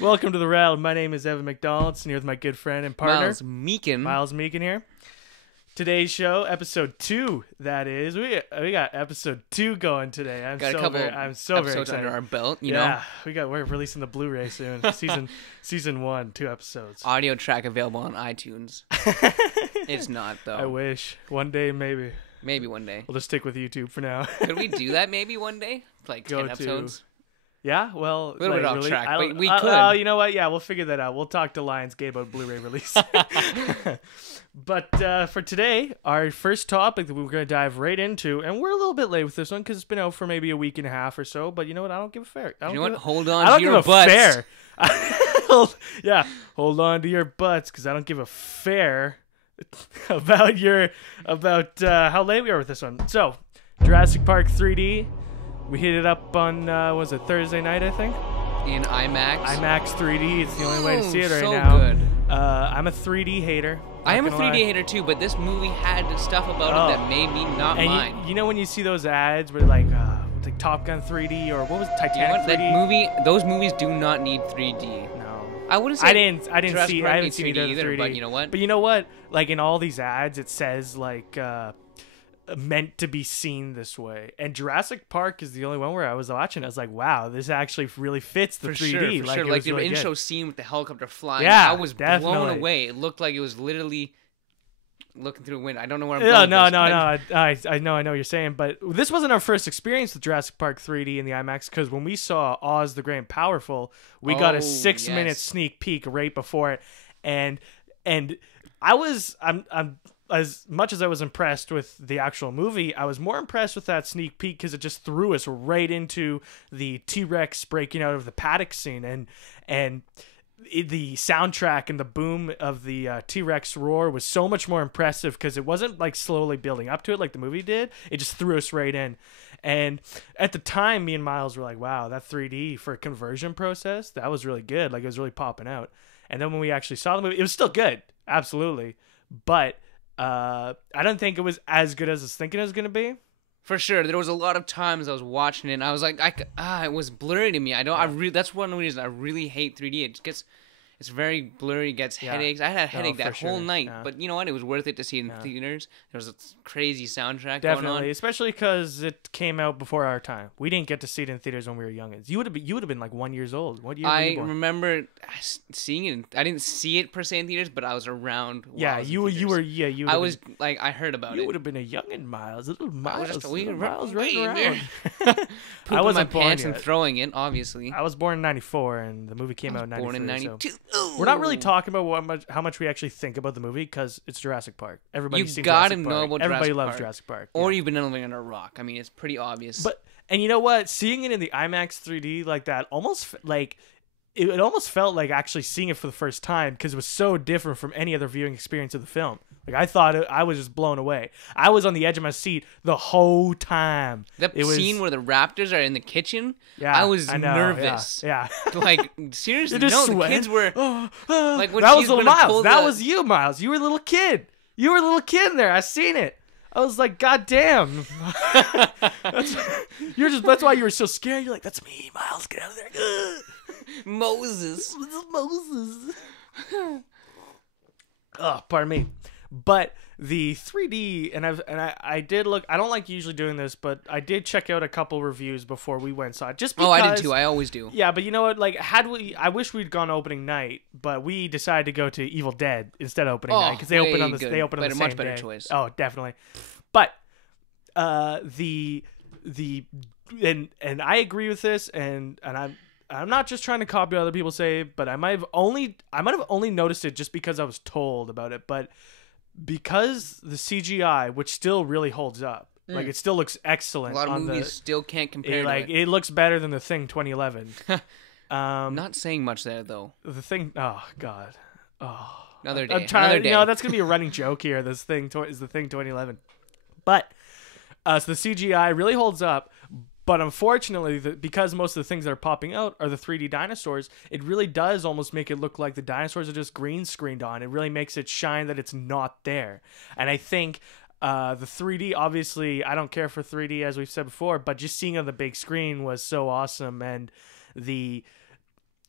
Welcome to the Rattled. My name is Evan McDonald, and here with my good friend and partner, Miles Meekin. Miles Meekin here. Today's show, episode 2, that is. We got episode 2 going today. I'm Got so a couple very episodes excited. under our belt, you know. We're releasing the Blu-ray soon. season 1, 2 episodes. Audio track available on iTunes. It's not, though. I wish. One day, maybe. Maybe one day. We'll just stick with YouTube for now. Could we do that maybe one day? Like 10 episodes? Yeah, well, a little bit off track, but we could. Well, you know what? Yeah, we'll figure that out. We'll talk to Lionsgate about Blu-ray release. But for today, our first topic that we're going to dive right into, and we're a little bit late with this one because it's been out for maybe a week and a half or so. But you know what? I don't give a fair. Hold on to your butts. Fair. Yeah, hold on to your butts because I don't give a fair about how late we are with this one. So, Jurassic Park 3D. We hit it up on, was it Thursday night, I think? In IMAX? IMAX 3D. It's the only way to see it right so now. Good. I'm a 3D hater. I am a 3D hater too, but this movie had stuff about it that made me not mind. You know when you see those ads where like Top Gun 3D or what was it, Titanic 3D? Those movies do not need 3D. No. I wouldn't say I haven't seen either either, 3D. but you know what? But you know what? Like in all these ads, it says like meant to be seen this way, and Jurassic Park is the only one where I was watching. I was like, wow, this actually really fits the 3D. For sure. Like the really intro good. scene with the helicopter flying. Yeah, I was blown away. It looked like it was literally looking through a window. I don't know where I'm going. No. I know what you're saying, but this wasn't our first experience with Jurassic Park 3D in the IMAX because when we saw Oz the Great and Powerful, we got a 6-minute sneak peek right before it, and I'm as much as I was impressed with the actual movie, I was more impressed with that sneak peek because it just threw us right into the T-Rex breaking out of the paddock scene, and the soundtrack and the boom of the T-Rex roar was so much more impressive because it wasn't like slowly building up to it like the movie did. It just threw us right in. And at the time, me and Miles were like, wow, that 3D for a conversion process, that was really good. Like it was really popping out. And then when we actually saw the movie, it was still good. Absolutely. But I don't think it was as good as I was thinking it was going to be. For sure, there was a lot of times I was watching it and I was like, it was blurry to me. That's one reason I really hate 3D. It's very blurry, gets headaches. I had a headache that whole night, but you know what? It was worth it to see it in theaters. There was a crazy soundtrack going on. Especially because it came out before our time. We didn't get to see it in theaters when we were youngins. You would have been like 1 year old. What year were you born? I remember seeing it. I didn't see it per se in theaters, but I was around. You was like I heard about it. You would have been a youngin', Miles. Little Miles. I was just a wee Miles running around. I wasn't my pants and throwing it. Obviously, I was born in '94, and the movie came out in '93. Born in '92. So we're not really talking about how much we actually think about the movie because it's Jurassic Park. Everybody's seen Jurassic Park. Everybody loves Jurassic Park. Or you've been living under a rock. I mean, it's pretty obvious. And you know what? Seeing it in the IMAX 3D like that almost like it almost felt like actually seeing it for the first time because it was so different from any other viewing experience of the film. Like I thought I was just blown away. I was on the edge of my seat the whole time. That scene where the raptors are in the kitchen, I was nervous. Yeah. Like seriously, sweating. The kids were like when that she's was little Miles. That the... was you, Miles. You were a little kid. You were a little kid in there. I seen it. I was like, God damn. That's why you were so scared. You're like, that's me, Miles. Get out of there. Moses. Oh, pardon me. But the 3D, and I did look. I don't like usually doing this, but I did check out a couple reviews before we went and saw it. Just because, I did too. I always do. Yeah, but you know what? Like, I wish we'd gone opening night, but we decided to go to Evil Dead instead of opening night because they open on the same much better day. Choice. Oh, definitely. But and I agree with this, and I'm not just trying to copy what other people say, but I might have only noticed it just because I was told about it, but because the CGI, which still really holds up, like it still looks excellent. A lot of movies still can't compare. It looks better than The Thing 2011. Not saying much there though. The Thing, oh god, another day. I'm trying. You know, that's gonna be a running joke here. This thing is The Thing 2011, but so the CGI really holds up. But unfortunately, because most of the things that are popping out are the 3D dinosaurs, it really does almost make it look like the dinosaurs are just green screened on. It really makes it shine that it's not there. And I think the 3D, obviously, I don't care for 3D as we've said before, but just seeing it on the big screen was so awesome. And the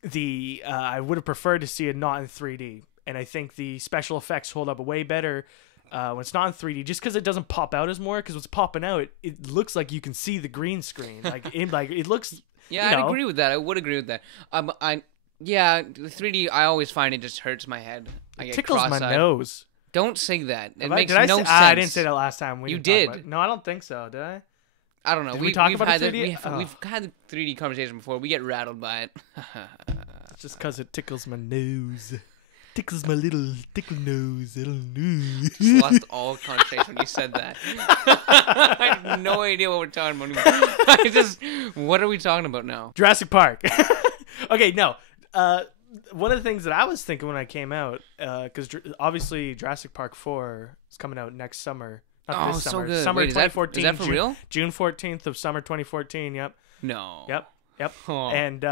I would have preferred to see it not in 3D, and I think the special effects hold up way better when it's not in 3D, just because it doesn't pop out as more. Because what's popping out, it looks like you can see the green screen, it looks. Yeah, I'd agree with that. I would agree with that. Yeah, the 3D, I always find it just hurts my head. I get tickles cross-eyed. my nose. Don't say that. It makes no sense. I didn't say that last time. You did. No, I don't think so. Did I? I don't know. We talked about 3D? We've had the 3D conversation before. We get rattled by it. It's just because it tickles my nose. Tickles my little tickle nose. Little nose. Just lost all concentration when you said that. I have no idea what we're talking about. What are we talking about now? Jurassic Park. Okay, no. One of the things that I was thinking when I came out, because obviously Jurassic Park 4 is coming out next summer. Not this summer. So good. Summer Wait, 2014. Is that for real? June 14th of summer 2014. Yep. No. Yep. Oh. And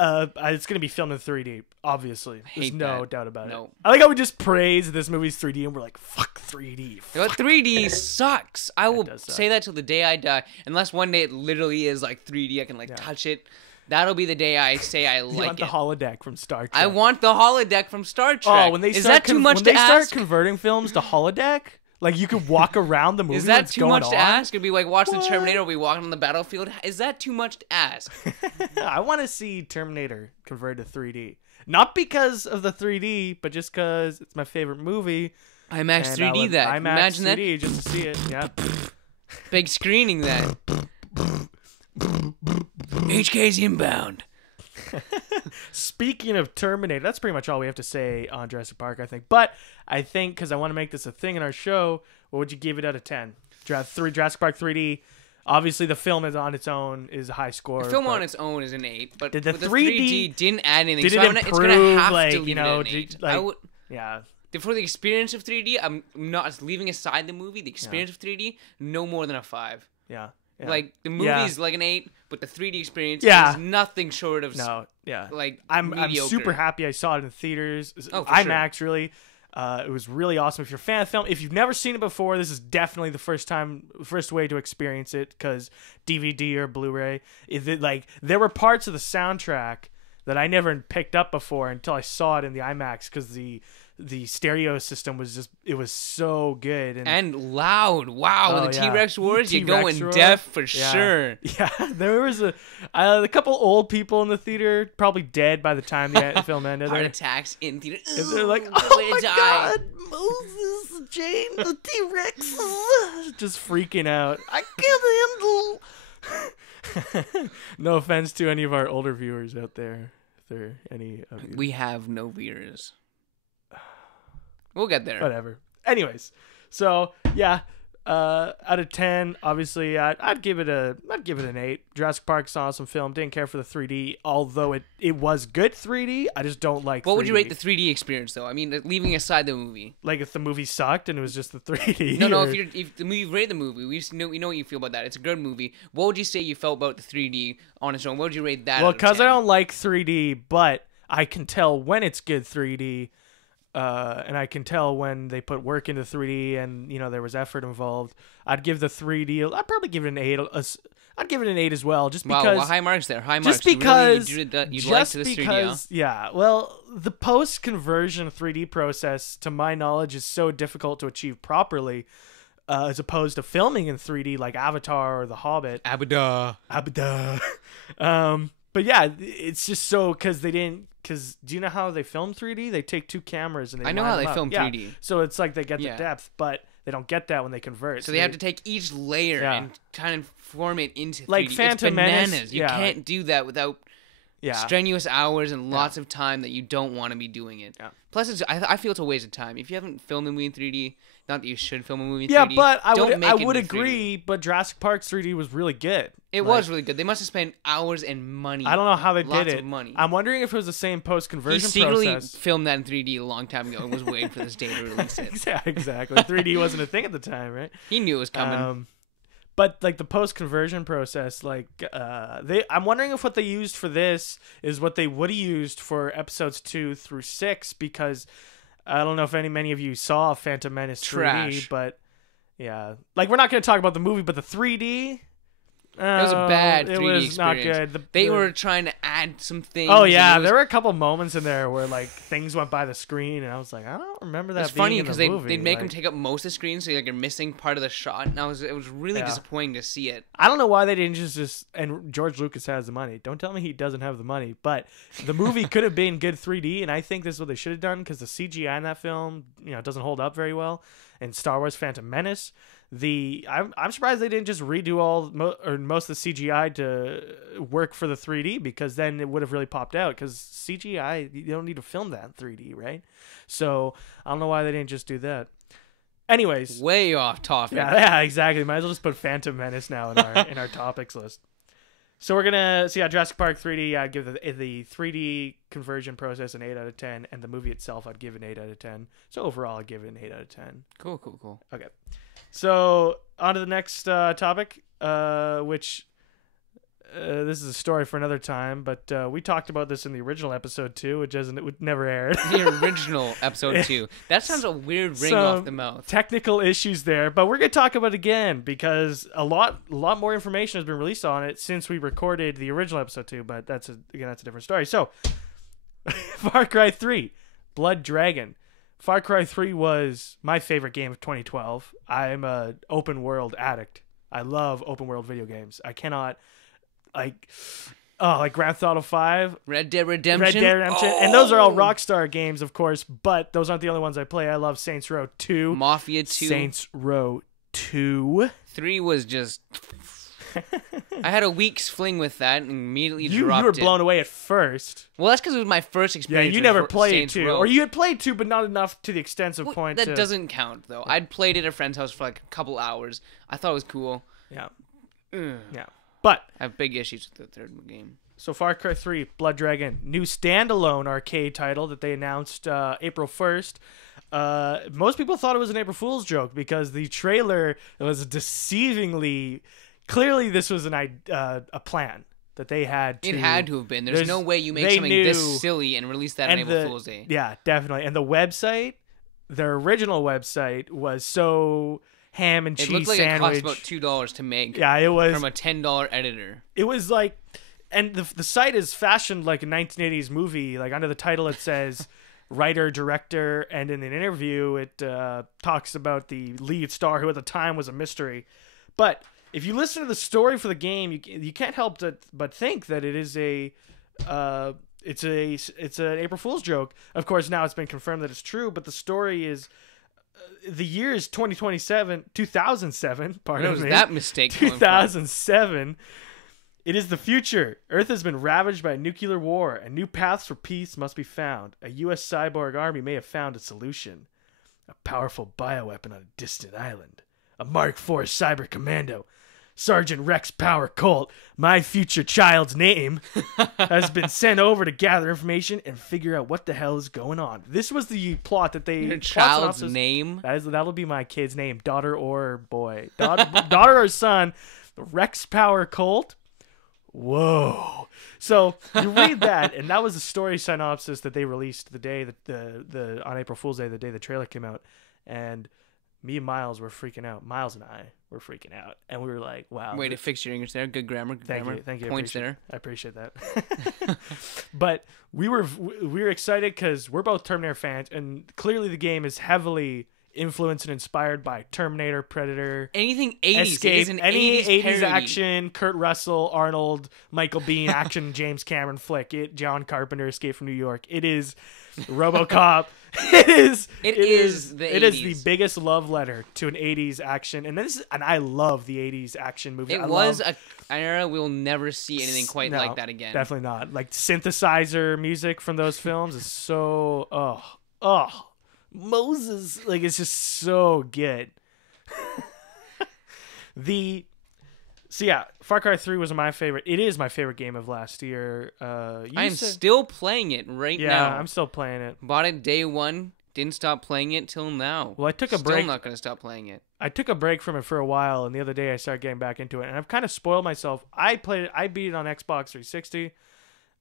it's going to be filmed in 3D, obviously. There's no doubt about it. I like how we just praise this movie's 3D and we're like, fuck 3D. Fuck 3D sucks. I will say that till the day I die. Unless one day it literally is like 3D, I can touch it. That'll be the day I say I like it. You want the holodeck from Star Trek. I want the holodeck from Star Trek. Oh, when they is that too much to ask? When they start converting films to holodeck, like you could walk around the movie. Is that too much on? to ask? It'd be like watching the Terminator, or be walking on the battlefield. Is that too much to ask? I want to see Terminator converted to 3D, not because of the 3D, but just because it's my favorite movie. IMAX 3D that. IMAX Imagine 3D that. Just to see it. Yeah. Big screening that. HK's inbound. Speaking of Terminator, that's pretty much all we have to say on Jurassic Park, I think. But I think, because I want to make this a thing in our show, what would you give it out of 10? Jurassic Park 3D. Obviously, the film is on its own is a high score. The film on its own is an 8, but did the 3D didn't add anything. Did so it improve, it's gonna have to leave you know, it an 8. Yeah. For the experience of 3D, I'm not leaving aside the movie. The experience of 3D, no more than a 5. Yeah. Like the movie's like an 8, but the 3D experience is nothing short of like I'm super happy I saw it in theaters. Oh, IMAX really. It was really awesome. If you're a fan of the film, if you've never seen it before, this is definitely the first way to experience it, because DVD or Blu-ray. There were parts of the soundtrack that I never picked up before until I saw it in the IMAX, because the stereo system was so good and loud. Wow, the T-Rex wars, you're going deaf for sure. Yeah, there was a couple old people in the theater, probably dead by the time the film ended. Heart attacks in theater. And they're like, oh my god, Moses, Jane, the T-Rex, just freaking out. I can't handle. No offense to any of our older viewers out there. If there are any of you. We have no viewers. We'll get there. Whatever. Anyways, so yeah, out of 10, obviously, I'd give it an 8. Jurassic Park's an awesome film. Didn't care for the 3D, although it was good 3D. I just don't like. What 3D. would you rate the 3D experience, though? I mean, leaving aside the movie. Like if the movie sucked and it was just the 3D. No. If the movie rate the movie, we know what you feel about that. It's a good movie. What would you say you felt about the 3D on its own? What would you rate that? Well, because I don't like 3D, but I can tell when it's good 3D. And I can tell when they put work into 3D and, there was effort involved. I'd give the 3D, I'd probably give it an 8. I'd give it an 8 as well, just because. Wow, high marks there. High marks. Just because. You liked this 3D, huh? Yeah. Well, the post-conversion 3D process, to my knowledge, is so difficult to achieve properly, as opposed to filming in 3D like Avatar or The Hobbit. Abada. But yeah, it's just so because do you know how they film 3D? They take 2 cameras and I know how they film 3D. Yeah. So it's like they get the depth, but they don't get that when they convert. So they have to take each layer and kind of form it into 3D. Like Phantom Menace. You can't do that without strenuous hours and lots of time that you don't want to be doing it. Yeah. Plus, I feel it's a waste of time. If you haven't filmed a movie in 3D, not that you should film a movie in 3D. Yeah, but I would 3D. agree, but Jurassic Park's 3D was really good. It was really good. They must have spent hours and money. I don't know how they did it. Lots of money. I'm wondering if it was the same post-conversion process. He secretly filmed that in 3D a long time ago and was waiting for this day to release it. Yeah, exactly. 3D wasn't a thing at the time, right? He knew it was coming. But like the post-conversion process, I'm wondering if what they used for this is what they would have used for episodes 2 through 6, because I don't know if many of you saw Phantom Menace 3D, but yeah, like we're not going to talk about the movie, but the 3D, was a bad 3D it was experience. not good. They were trying to add some things. Oh yeah, there were a couple moments in there where like things went by the screen, and I was like, I don't remember that. It's funny because they'd make them take up most of the screen, so you're missing part of the shot. And it was really disappointing to see it. I don't know why they didn't just. And George Lucas has the money. Don't tell me he doesn't have the money. But the movie could have been good 3D, and I think this is what they should have done because the CGI in that film, doesn't hold up very well. And Star Wars: Phantom Menace. I'm surprised they didn't just redo most of the CGI to work for the 3D, because then it would have really popped out, because CGI, you don't need to film that in 3D, right? So I don't know why they didn't just do that. Anyways, way off topic. Yeah, exactly. Might as well just put Phantom Menace now in our topics list. So we're gonna see Jurassic Park 3D. I'd give the 3D conversion process an 8 out of 10, and the movie itself I'd give an 8 out of 10. So overall, I'd give it an 8 out of 10. Cool. Okay. So on to the next topic, which this is a story for another time, but we talked about this in the original episode 2, which would never aired. The original episode 2. That sounds a weird ring off the mouth. Technical issues there, but we're gonna talk about it again because a lot more information has been released on it since we recorded the original episode 2. But that's a different story. So, Far Cry 3, Blood Dragon. Far Cry 3 was my favorite game of 2012. I'm a open world addict. I love open world video games. I cannot like Grand Theft Auto 5, Red Dead Redemption, and those are all Rockstar games, of course, but those aren't the only ones I play. I love Saints Row 2, Mafia 2, Saints Row 2. 3 was just I had a week's fling with that and immediately dropped it. You were blown away at first. Well, that's because it was my first experience. Yeah, you never played Saints 2. Row. Or you had played 2, but not enough to the extensive point. That doesn't count, though. I'd played it at a friend's house for like a couple hours. I thought it was cool. Yeah. Yeah. But I have big issues with the third game. So Far Cry 3, Blood Dragon, new standalone arcade title that they announced April 1st. Most people thought it was an April Fool's joke because the trailer was deceivingly... Clearly, this was a plan that they had to... It had to have been. There's no way you make something this silly and release that on April Fool's Day. Yeah, definitely. And the website, their original website, was so ham and cheese sandwich. It looked like it cost about $2 to make. Yeah, it was... From a $10 editor. It was like... And the site is fashioned like a 1980s movie. Like under the title it says... writer, director, and in an interview it talks about the lead star, who at the time was a mystery. But... if you listen to the story for the game, you can't help but think that it is it's an April Fool's joke. Of course, now it's been confirmed that it's true, but the story is the year is 2007. Pardon me. Where was that mistake 2007. It is the future. Earth has been ravaged by a nuclear war, and new paths for peace must be found. A U.S. cyborg army may have found a solution. A powerful bioweapon on a distant island. A Mark IV cyber commando. Sergeant Rex Power Colt, my future child's name, has been sent over to gather information and figure out what the hell is going on. This was the plot that they... Your child's name? That'll be my kid's name, daughter or boy. Daughter or son, Rex Power Colt. Whoa. So you read that, and that was the story synopsis that they released the day that on April Fool's Day, the day the trailer came out. And me and Miles were freaking out. Miles and I were freaking out, and we were like, "Wow!" Way to fix your English there. Good grammar. Thank you. Points there. I appreciate that. But we were excited because we're both Terminator fans, and clearly the game is heavily influenced and inspired by Terminator, Predator, anything 80s. Escape, it is an any 80s action, Kurt Russell, Arnold, Michael Biehn action, James Cameron flick. John Carpenter, Escape from New York. It is RoboCop. It is the biggest love letter to an 80s action, and I love the 80s action movie. It was an era we'll never see anything quite like that again. Definitely not. Like synthesizer music from those films is so Moses, like it's just so good. Far Cry 3 was my favorite. It is my favorite game of last year. I'm still playing it now. Yeah, I'm still playing it. Bought it day one. Didn't stop playing it till now. Well, I took a break. Still not going to stop playing it. I took a break from it for a while, and the other day I started getting back into it, and I've kind of spoiled myself. I beat it on Xbox 360.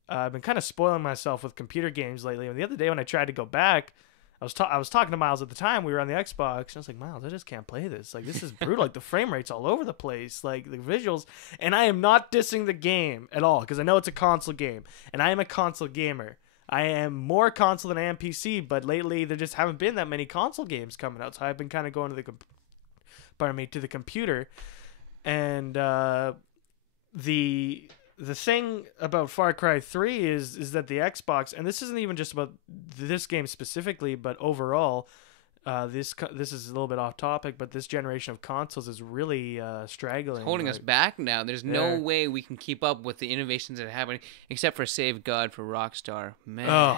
I've been kind of spoiling myself with computer games lately. And the other day when I tried to go back, I was talking to Miles at the time. We were on the Xbox. And I was like, Miles, I just can't play this. Like, this is brutal. Like, the frame rate's all over the place. Like, the visuals. And I am not dissing the game at all because I know it's a console game. And I am a console gamer. I am more console than I am PC. But lately, there just haven't been that many console games coming out. So I've been kind of going to the computer. And the thing about Far Cry 3 is that the Xbox, and this isn't even just about this game specifically, but overall, this is a little bit off topic, but this generation of consoles is really straggling. It's holding us back now. There's no way we can keep up with the innovations that are happening, except for save God for Rockstar. Man.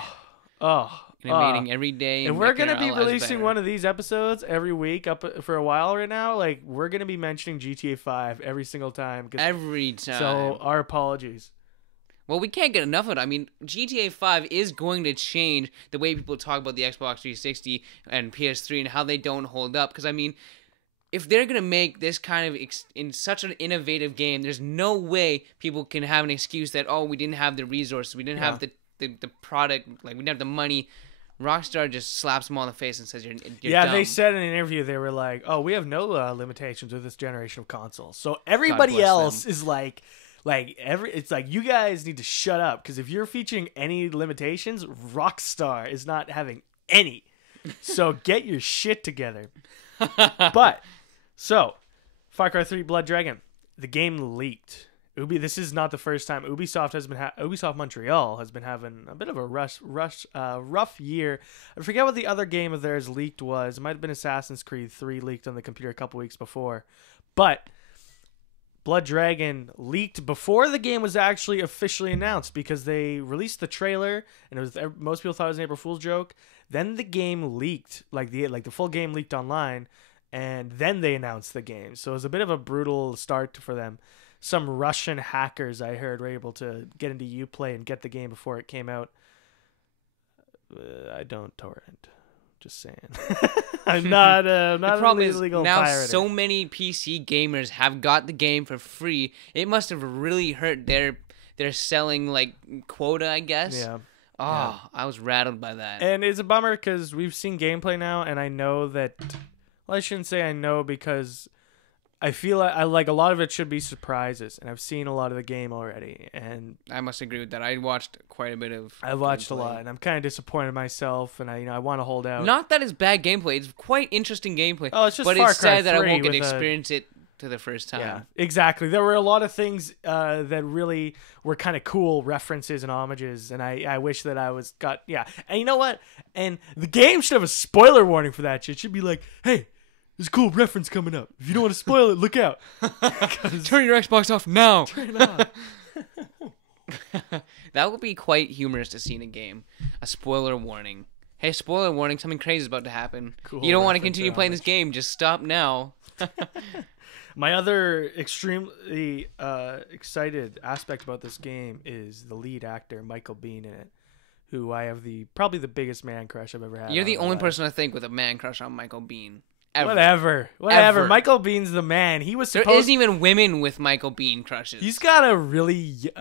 Innovating every day. And we're going to be releasing one of these episodes every week up for a while right now. Like, we're going to be mentioning GTA 5 every single time. Every time. So, our apologies. Well, we can't get enough of it. I mean, GTA 5 is going to change the way people talk about the Xbox 360 and PS3 and how they don't hold up. Because, I mean, if they're going to make this kind of in such an innovative game, there's no way people can have an excuse that, we didn't have the resources, we didn't have the product, like, we didn't have the money. Rockstar just slaps them on the face and says you're dumb. They said in an interview, they were like, we have no limitations with this generation of consoles. So everybody else is like it's like, you guys need to shut up, because if you're featuring any limitations, Rockstar is not having any. So get your shit together. But so Far Cry 3 Blood Dragon, the game leaked. This is not the first time. Ubisoft Montreal has been having a bit of a rough year. I forget what the other game of theirs leaked was. It might have been Assassin's Creed 3 leaked on the computer a couple weeks before. But Blood Dragon leaked before the game was actually officially announced, because they released the trailer and most people thought it was an April Fool's joke. Then the game leaked, like the full game leaked online, and then they announced the game. So it was a bit of a brutal start for them. Some Russian hackers, I heard, were able to get into Uplay and get the game before it came out. I don't torrent. Just saying. I'm not probably illegal now pirating. So many PC gamers have got the game for free. It must have really hurt their selling quota, I guess. Yeah. I was rattled by that. And it's a bummer because we've seen gameplay now, and I know that. Well, I shouldn't say I know, because I feel like a lot of it should be surprises, and I've seen a lot of the game already, and I must agree with that. I watched quite a bit of. I watched a lot, and I'm kind of disappointed in myself, and I want to hold out. Not that it's bad gameplay; it's quite interesting gameplay. Oh, it's just but Far it's Cry sad that I 3 won't get to with experience it to the first time. Yeah, exactly. There were a lot of things that really were kind of cool references and homages, and I wish that And you know what? And the game should have a spoiler warning for that shit. It should be like, hey, there's a cool reference coming up. If you don't want to spoil it, look out. Turn your Xbox off now. Turn it off. That would be quite humorous to see in a game. A spoiler warning. Hey, spoiler warning, something crazy is about to happen. Cool, you don't want to continue playing this game, just stop now. My other extremely excited aspect about this game is the lead actor, Michael Biehn, in it, who I have probably the biggest man crush I've ever had. You're the only person I think with a man crush on Michael Biehn. Ever. Whatever. Michael Bihn's the man. He was supposed. There isn't even women with Michael Biehn crushes. He's got a really he's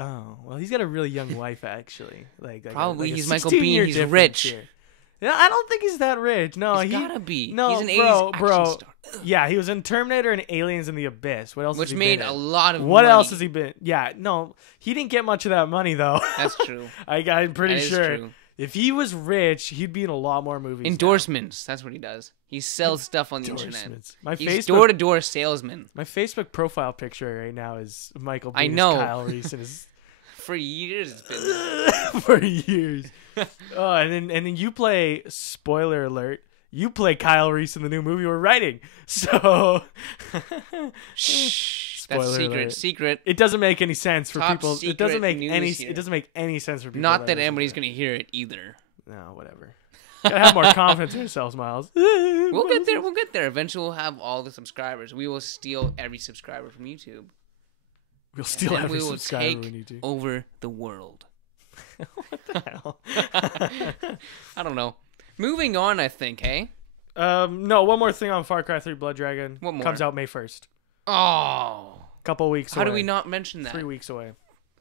got a really young wife, actually. Probably he's Michael Biehn. He's rich. Here. Yeah, I don't think he's that rich. No, he's gotta be. No, he's an 80s action star. Yeah, he was in Terminator and Aliens in the Abyss. What else? Which has he made been a in? lot of What money. else has he been? Yeah, no, he didn't get much of that money though. That's true. I'm pretty sure. True. If he was rich, he'd be in a lot more movies. Endorsements. That's what he does. He sells stuff on the internet. He's door-to-door salesman. My Facebook profile picture right now is Michael Biehn. I know. Kyle Reese and his. For years, it's been there. For years. And then you play. Spoiler alert. You play Kyle Reese in the new movie we're writing. So. Shh. That's secret. It doesn't make any sense for people. It doesn't make here. It doesn't make any sense for people. Not that anybody's gonna hear it either. No, whatever. Gotta have more confidence in yourselves, Miles. We'll get there. We'll get there. Eventually, we'll have all the subscribers. We will steal every subscriber from YouTube. We'll steal every subscriber from YouTube. Over the world. What the hell? I don't know. Moving on, I think. Hey. No. One more thing on Far Cry 3 Blood Dragon. What more? Comes out May 1st. Oh. Couple weeks away. How do we not mention that? 3 weeks away.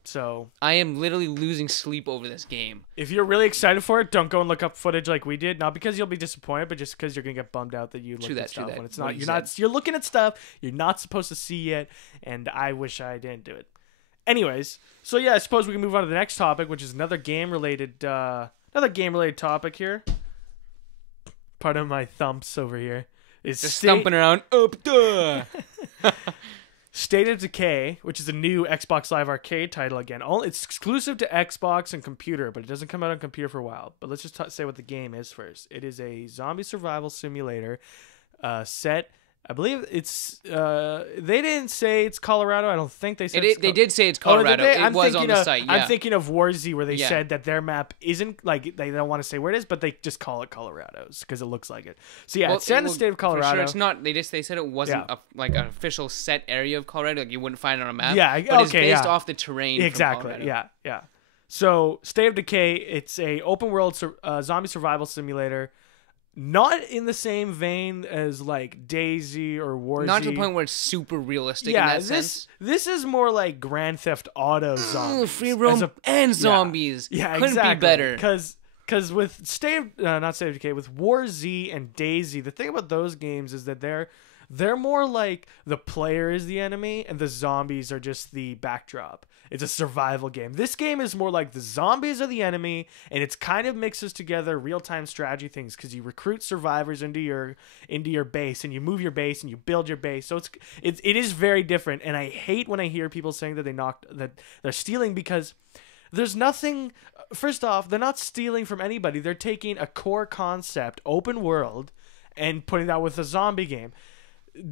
So I am literally losing sleep over this game. If you're really excited for it, don't go and look up footage like we did. Not because you'll be disappointed, but just because you're gonna get bummed out that you looked at stuff when it's not. You're looking at stuff you're not supposed to see yet, and I wish I didn't do it. Anyways, so yeah, I suppose we can move on to the next topic, which is another game related topic here. Pardon my thumps over here. Is just thumping around up there. State of Decay, which is a new Xbox Live Arcade title again. It's exclusive to Xbox and computer, but it doesn't come out on computer for a while. But let's just say what the game is first. It is a zombie survival simulator set. I believe it's. They didn't say it's Colorado. I don't think they said. They did say it's Colorado. It was on the site. Yeah. I'm thinking of Warzy, where they said that their map isn't like they don't want to say where it is, but they just call it Colorado's because it looks like it. So yeah, it's set in the state of Colorado. For sure, it's not. They said it wasn't like an official set area of Colorado. Like you wouldn't find it on a map. Yeah, but it's based off the terrain. Exactly. From Colorado. Yeah. So State of Decay, it's a open world zombie survival simulator. Not in the same vein as like Daisy or Warzy. Not to the point where it's super realistic in that sense. This is more like Grand Theft Auto zombies. Free roam and zombies. Yeah, couldn't exactly. be better. Because with not State of Decay, with Warzy and Daisy, the thing about those games is that they're more like the player is the enemy and the zombies are just the backdrop. It's a survival game. This game is more like the zombies are the enemy, and it's kind of mixes together real-time strategy things because you recruit survivors into your base, and you move your base and you build your base. So it is very different, and I hate when I hear people saying that they're stealing because there's nothing. First off, they're not stealing from anybody. They're taking a core concept, open world, and putting that with a zombie game.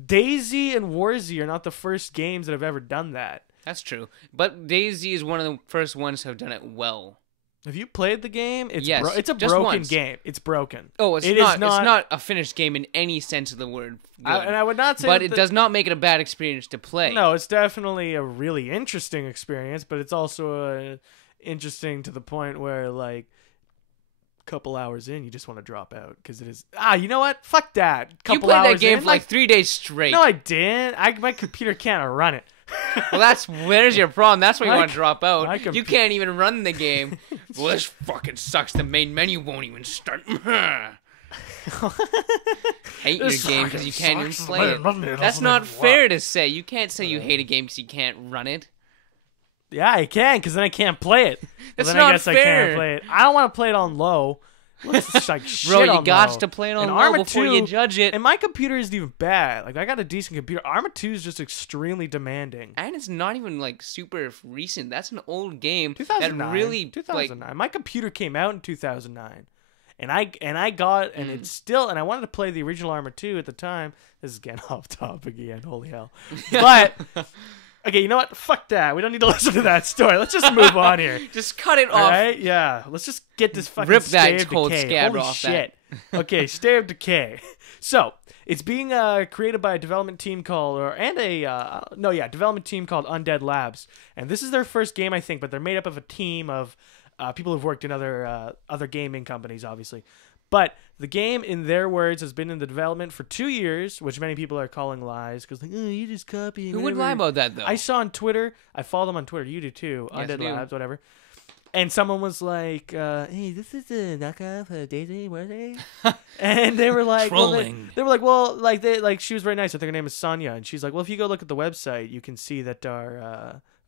Daisy and Warzy are not the first games that have ever done that. That's true. But Daisy is one of the first ones to have done it well. Have you played the game? Yes. It's a broken game. It's broken. Oh, it's not a finished game in any sense of the word. And I would not say but it does not make it a bad experience to play. No, it's definitely a really interesting experience, but it's also interesting to the point where, like, a couple hours in, you just want to drop out because it is. You know what? Fuck that. You played that game for like 3 days straight. No, I didn't. My computer can't run it. Well, where's your problem? That's why you want to drop out. You can't even run the game. Well, this fucking sucks. The main menu won't even start. Hate your game because you can't even play it. That's not fair to say. You can't say you hate a game because you can't run it. Yeah, I can, because then I can't play it. That's not fair. I can't play it. I don't want to play it on low. Let's just, like, bro, you got to play it on low before you judge it. And my computer isn't even bad. Like, I got a decent computer. Arma 2 is just extremely demanding. And it's not even, like, super recent. That's an old game. 2009. That really, 2009. My computer came out in 2009. And I got, and it's still, and I wanted to play the original Arma 2 at the time. This is getting off topic again. Holy hell. But... Okay, you know what? Fuck that. We don't need to listen to that story. Let's just move on here. Just cut it off. All right? Yeah. Let's just get this fucking Rip that State of cold Decay. scab Holy off shit. That. Okay, State of Decay. So, it's being created by a development team called, development team called Undead Labs. And this is their first game, I think, but they're made up of a team of people who've worked in other gaming companies, obviously. But the game, in their words, has been in the development for 2 years, which many people are calling lies because, like, oh, you just copy. Who would lie about that, though? I saw on Twitter. I follow them on Twitter. You do too. Yes, Undead Labs, whatever. And someone was like, "Hey, this is a knockoff of Daisy, were they?" And they were like, "Trolling." They were like, "Well, like she was very nice. I think her name is Sonia." And she's like, "Well, if you go look at the website, you can see that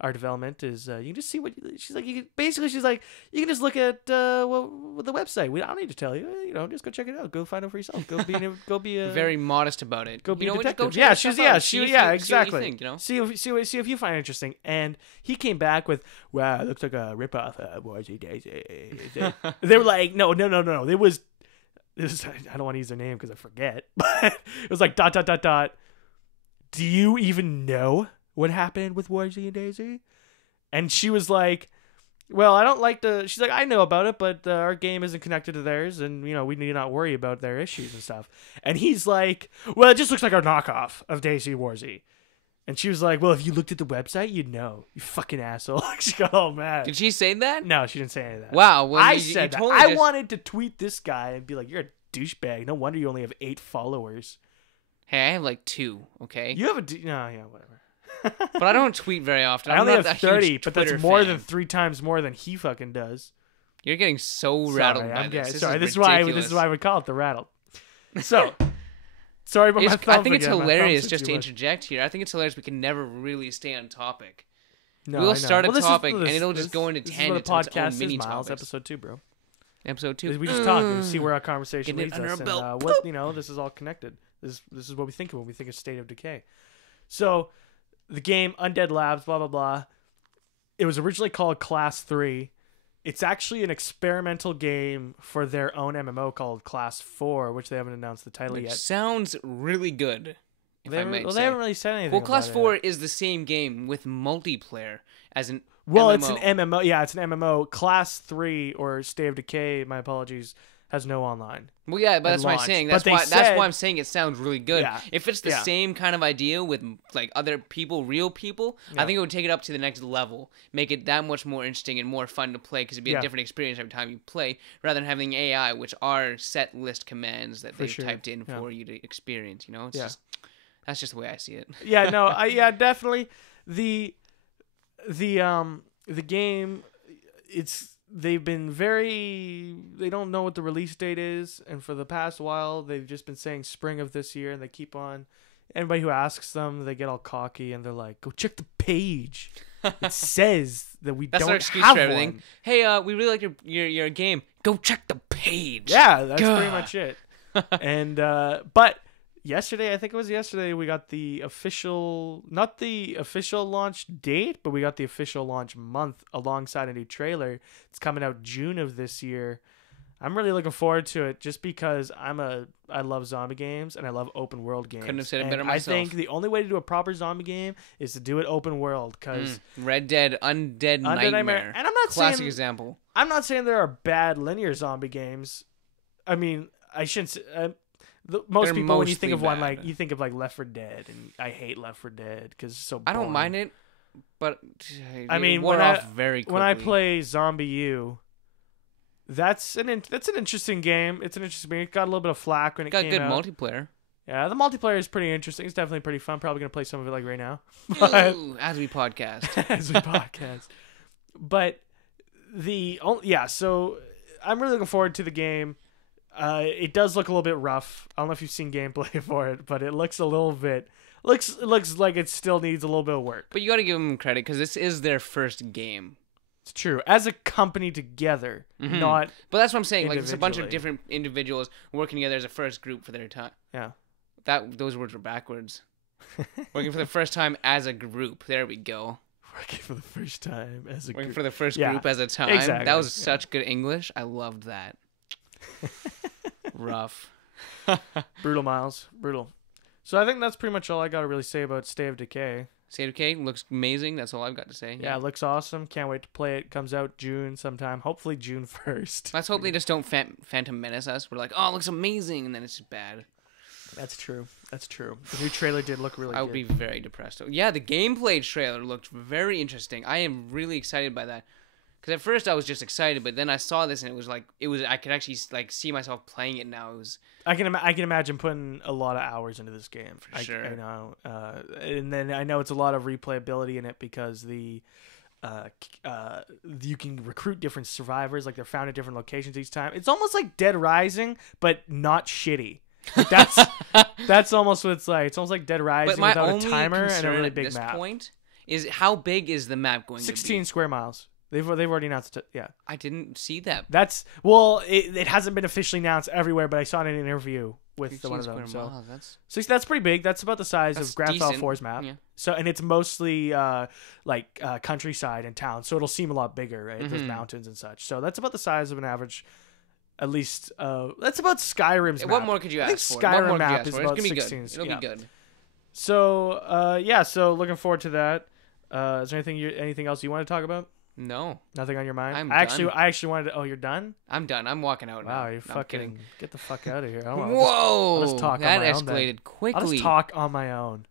our development is you can just see what she's like. She's like, you can just look at the website. I don't need to tell you. You know, just go check it out. Go find it for yourself. Go be very modest about it. Go be a detective. Go Exactly. Think, you know? See if you find it interesting. And he came back with, "Wow, it looks like a ripoff of Warzy Daisy." They were like, no. It was I don't want to use their name because I forget. But it was like ... Do you even know what happened with Warzy and Daisy? And she was like, well, I don't like to... She's like, I know about it, but our game isn't connected to theirs, and, you know, we need to not worry about their issues and stuff. And he's like, well, it just looks like a knockoff of Daisy Warzy. And she was like, well, if you looked at the website, you'd know. You fucking asshole. She got all mad. Did she say that? No, she didn't say any of that. Wow. Well, I said that. I wanted to tweet this guy and be like, you're a douchebag. No wonder you only have 8 followers. Hey, I have like 2, okay? You have no, yeah, whatever. But I don't tweet very often. I only have 30, but that's more than 3 times more than he fucking does. You're getting so rattled by this. This is why I would call it the Rattled. So, sorry about my thumb. I think it's hilarious just to interject here. I think it's hilarious we can never really stay on topic. No, we'll start a topic and it'll just go into tangents. This is what a podcast is, Miles. Topics. Episode 2, bro. Episode 2. We just talk and see where our conversation leads us. And this is all connected. This is what we think of when we think of State of Decay. So, the game Undead Labs, blah blah blah. It was originally called Class 3. It's actually an experimental game for their own MMO called Class 4, which they haven't announced the title yet. Sounds really good. They haven't really said anything. Well, Class 4 is the same game with multiplayer as an MMO. It's an MMO. Yeah, it's an MMO. Class 3 or State of Decay, my apologies, has no online. Well, yeah, but that's what I'm saying. That's why I'm saying it sounds really good. Yeah, if it's the same kind of idea with like other people, real people, I think it would take it up to the next level, make it that much more interesting and more fun to play because it'd be a different experience every time you play, rather than having AI, which are set list commands that they've typed in for you to experience. You know, it's just that's just the way I see it. Yeah, no, definitely the game. They've been they don't know what the release date is, and for the past while they've just been saying spring of this year, and they keep on, anybody who asks them, they get all cocky and they're like, go check the page. It says that we don't have one. Hey, we really like your game. Go check the page. Yeah, that's pretty much it. And but yesterday, I think it was yesterday, we got the official, not the official launch date, but we got the official launch month alongside a new trailer. It's coming out June of this year. I'm really looking forward to it just because I love zombie games and I love open world games. Couldn't have said it better myself. I think the only way to do a proper zombie game is to do it open world because Red Dead, Undead Nightmare. And I'm not classic example. I'm not saying there are bad linear zombie games. I mean, I shouldn't say, most people, when you think of one, like you think of like Left 4 Dead, and I hate Left 4 Dead because it's so boring. I don't mind it, but I mean, when I play Zombie U, that's an interesting game. It's an interesting game. It got a little bit of flack when it came out. Got good multiplayer. Yeah, the multiplayer is pretty interesting. It's definitely pretty fun. Probably gonna play some of it like right now. As we podcast. But so I'm really looking forward to the game. It does look a little bit rough. I don't know if you've seen gameplay for it, but it looks a little bit looks like it still needs a little bit of work. But you got to give them credit because this is their first game. It's true. As a company together, not. But that's what I'm saying. Like it's a bunch of different individuals working together as a first group for their time. Yeah. Those words were backwards. Working for the first time as a group. There we go. Working for the first time as a group. Working for the first group as a time. Exactly. That was such good English. I loved that. Rough. Brutal, Miles. Brutal. So I think that's pretty much all I got to really say about State of Decay. State of Decay looks amazing. That's all I've got to say. Yeah, it looks awesome. Can't wait to play it. Comes out June sometime. Hopefully June 1st. Let's hope they just don't Phantom Menace us. We're like, oh, it looks amazing, and then it's just bad. That's true. The new trailer did look really good. I would be very depressed. Yeah, the gameplay trailer looked very interesting. I am really excited by that. Because at first I was just excited, but then I saw this and it was I could actually like see myself playing it now. It was. I can imagine putting a lot of hours into this game for sure. I know, and then I know it's a lot of replayability in it because you can recruit different survivors, like they're found at different locations each time. It's almost like Dead Rising, but not shitty. That's almost what it's like. It's almost like Dead Rising without a timer and a really big map. At this point is how big is the map going to be? 16 square miles. They've already announced it. Yeah, I didn't see that. It hasn't been officially announced everywhere, but I saw it in an interview with one of them. So that's pretty big. That's about the size of Grand Theft 4's map. Yeah. So and it's mostly countryside and town, so it'll seem a lot bigger, right? There's mountains and such. So that's about the size of an average. At least that's about Skyrim's map. What more could you ask for? Skyrim map is about 16. It'll be good. So so looking forward to that. Is there anything else you want to talk about? No. Nothing on your mind? I actually wanted to... Oh, you're done? I'm done. I'm walking out now. Wow, you're fucking... Get the fuck out of here. Whoa! I'll just talk that escalated quickly. I'll just talk on my own.